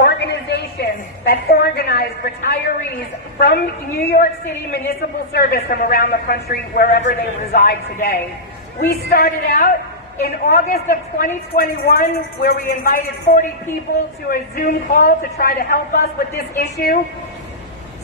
organization that organized retirees from New York City Municipal Service from around the country, wherever they reside today. We started out in August of 2021, where we invited 40 people to a Zoom call to try to help us with this issue.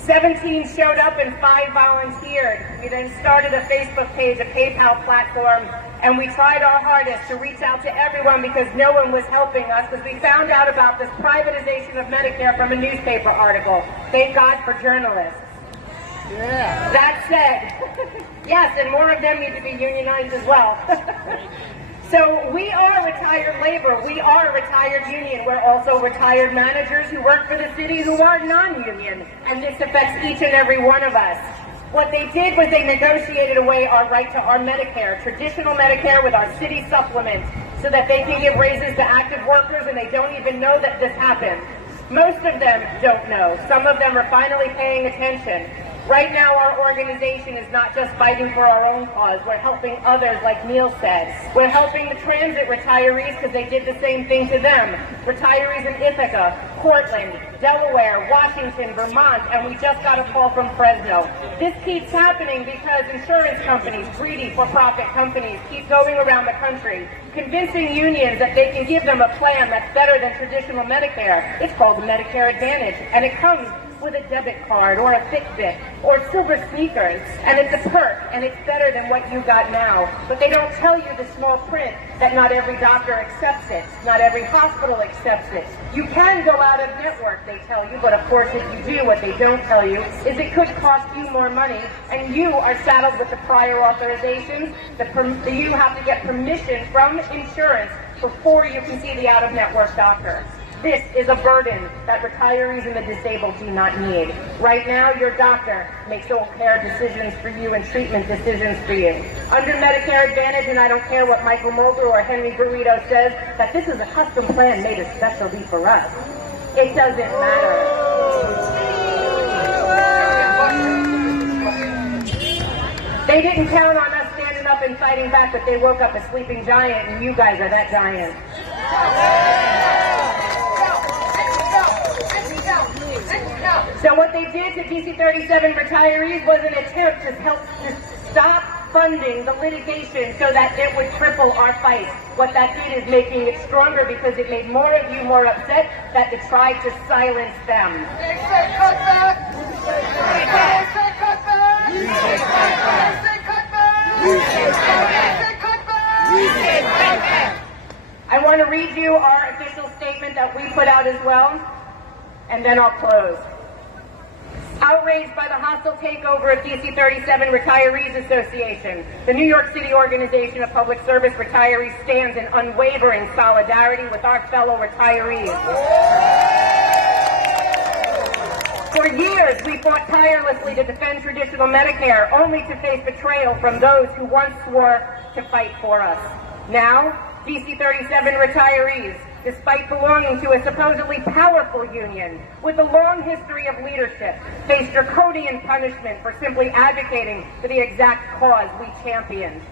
17 showed up and 5 volunteered. We then started a Facebook page, a PayPal platform, and we tried our hardest to reach out to everyone because no one was helping us, because we found out about this privatization of Medicare from a newspaper article. Thank God for journalists. Yeah. That said, yes, and more of them need to be unionized as well. So we are retired labor. We are a retired union. We're also retired managers who work for the city who are non-union, and this affects each and every one of us. What they did was they negotiated away our right to our Medicare, traditional Medicare with our city supplement, so that they can give raises to active workers, and they don't even know that this happened. Most of them don't know. Some of them are finally paying attention. Right now, our organization is not just fighting for our own cause. We're helping others, like Neil said. We're helping the transit retirees because they did the same thing to them. Retirees in Ithaca, Portland, Delaware, Washington, Vermont, and we just got a call from Fresno. This keeps happening because insurance companies, greedy for-profit companies, keep going around the country, convincing unions that they can give them a plan that's better than traditional Medicare. It's called Medicare Advantage, and it comes with a debit card or a Fitbit or silver sneakers, and it's a perk, and it's better than what you got now. But they don't tell you the small print that not every doctor accepts it, not every hospital accepts it. You can go out of network, they tell you, but of course if you do, what they don't tell you is it could cost you more money, and you are saddled with the prior authorizations. You have to get permission from insurance before you can see the out-of-network doctor. This is a burden that retirees and the disabled do not need. Right now, your doctor makes all care decisions for you and treatment decisions for you. Under Medicare Advantage, and I don't care what Michael Mulder or Henry Burrito says, that this is a custom plan made especially for us. It doesn't matter. They didn't count on us standing up and fighting back, but they woke up a sleeping giant, and you guys are that giant. So what they did to DC37 retirees was an attempt to help to stop funding the litigation so that it would cripple our fight. What that did is making it stronger because it made more of you more upset that it tried to silence them. They say cut back! They say cut back! You say cut back! They say cut back! You say cut back! They say cut back! You say cut back! I want to read you our official statement that we put out as well, and then I'll close. Outraged by the hostile takeover of DC37 Retirees Association, the New York City Organization of Public Service Retirees stands in unwavering solidarity with our fellow retirees. For years, we fought tirelessly to defend traditional Medicare, only to face betrayal from those who once swore to fight for us. Now, DC37 retirees, despite belonging to a supposedly powerful union with a long history of leadership, face draconian punishment for simply advocating for the exact cause we championed.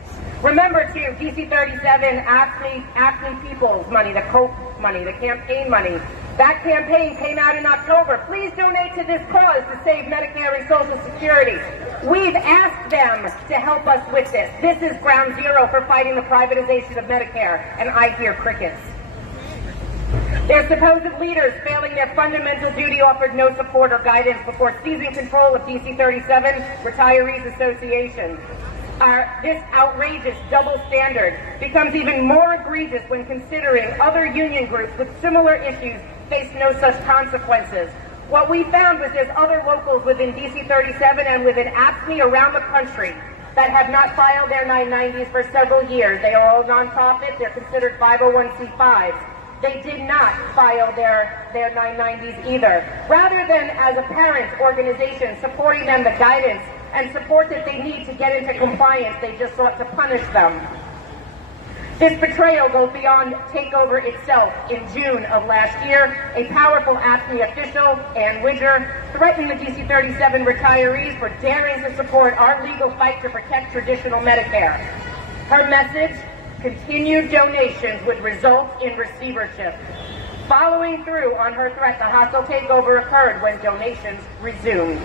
Remember, too, DC37 AFSCME People's money, the COPE money, the campaign money. That campaign came out in October. Please donate to this cause to save Medicare and Social Security. We've asked them to help us with this. This is ground zero for fighting the privatization of Medicare, and I hear crickets. Their supposed leaders, failing their fundamental duty, offered no support or guidance before seizing control of DC37 Retirees Association. This outrageous double standard becomes even more egregious when considering other union groups with similar issues face no such consequences. What we found was there's other locals within DC37 and within AFSCME around the country that have not filed their 990s for several years. They are all nonprofits. They're considered 501c5s. They did not file their 990s either. Rather than as a parent organization supporting them the guidance and support that they need to get into compliance, they just sought to punish them. This betrayal goes beyond takeover itself. In June of last year, a powerful AFSCME official, Ann Widger, threatened the DC37 retirees for daring to support our legal fight to protect traditional Medicare. Her message: continued donations would result in receivership. Following through on her threat, the hostile takeover occurred when donations resumed.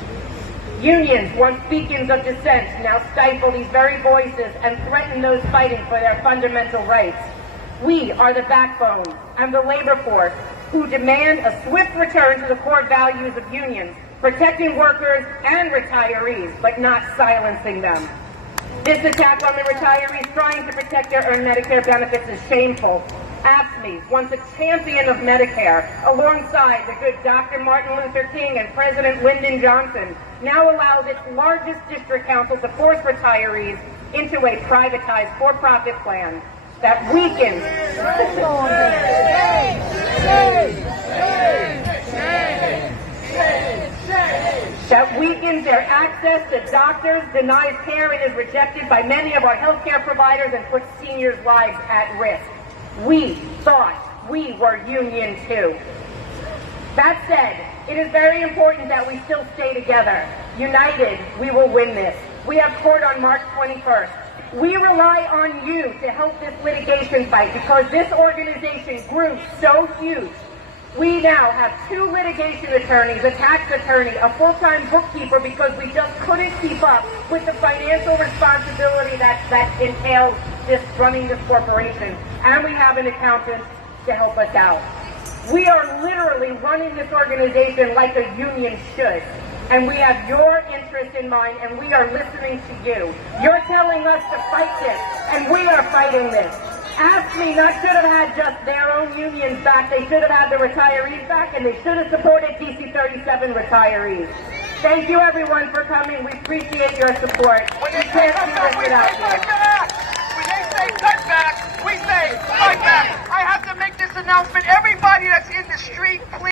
Unions, once beacons of dissent, now stifle these very voices and threaten those fighting for their fundamental rights. We are the backbone and the labor force who demand a swift return to the core values of unions, protecting workers and retirees, but not silencing them. This attack on the retirees trying to protect their earned Medicare benefits is shameful. AFSCME, once a champion of Medicare, alongside the good Dr. Martin Luther King and President Lyndon Johnson, now allows its largest district council to force retirees into a privatized for-profit plan that weakens their access to doctors, denies care, and is rejected by many of our healthcare providers and puts seniors' lives at risk. We thought we were union too. That said, it is very important that we still stay together. United, we will win this. We have court on March 21st. We rely on you to help this litigation fight because this organization grew so huge. We now have 2 litigation attorneys, a tax attorney, a full-time bookkeeper because we just couldn't keep up with the financial responsibility that entails running this corporation. And we have an accountant to help us out. We are literally running this organization like a union should. And we have your interest in mind, and we are listening to you. You're telling us to fight this, and we are fighting this. AFSCME should have had just their own unions back. They should have had the retirees back, and they should have supported DC37 retirees. Thank you, everyone, for coming. We appreciate your support. When they say fight back, when they say cut back, we say fight back. I have to make this announcement. Everybody that's in the street, please.